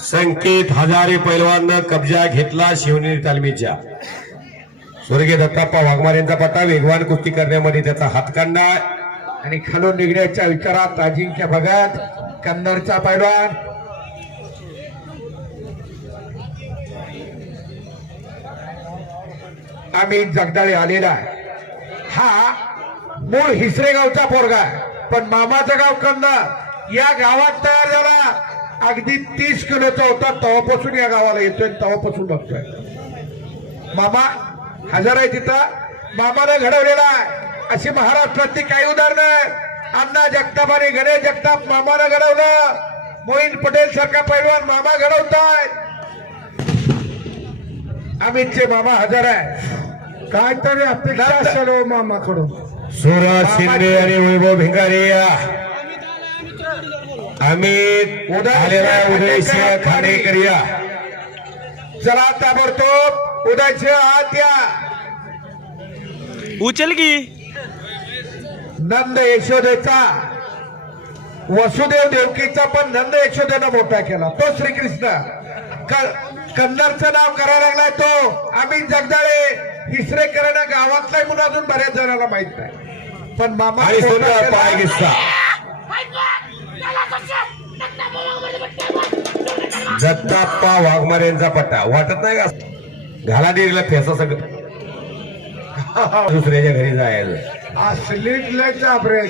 संकेत हजारे पैलवान कब्जा घेतला शिवनेरी तालमीच्या. स्वर्गीय दत्ताप्पा वाघमारे यांचा पट्टा वेगवान कुस्ती करण्यामध्ये त्याचा हातखंडा आणि खालून निघण्याच्या विचारात अजिंक्य भगत कन्नडचा पैलवान. अमित जगदाळे आलेला आहे. हा मूळ हिसरे गावचा पोरगा आहे, पण मामाचं गाव कन्नड. या गावात तयार झाला अगदी 30 किलोचा होता तेव्हापासून या गावाला येतोय, तेव्हापासून बघतोय. मामा हजर आहे तिथं. मामाने घडवलेला आहे अशी महाराष्ट्रातली काही उदाहरणं आहेत. अण्णा जगताप आणि गणेश जगताप मामाने घडवलं. मोईन पटेल सारखा पैलवान मामा घडवतायत. अमितचे मामा हजर आहे. काहीतरी अपेक्षा असेल मामाकडून. सूरज शिंदे आणि वैभव भिंगारे. अमित उदय खांडेकर या. चला ताबडतोब उदयचे आत या. उचल की नंद यशोदेचा वसुदेव देवकीचा पण नंद यशोदेनं मोठा केला तो श्रीकृष्ण. कन्नडचं नाव करायला लागलाय तो अमित जगदाळे. हिसरेकरांना गावातलाय म्हणून अजून बऱ्याच जणांना माहित नाही, पण मामा पाय किस्सा दत्ताप्पा वाघमारे यांचा पट्टा. वाटत नाही का घाला डेरीला फेसा सगळं दुसऱ्याच्या घरी जायला. असलीच लय चाबरे.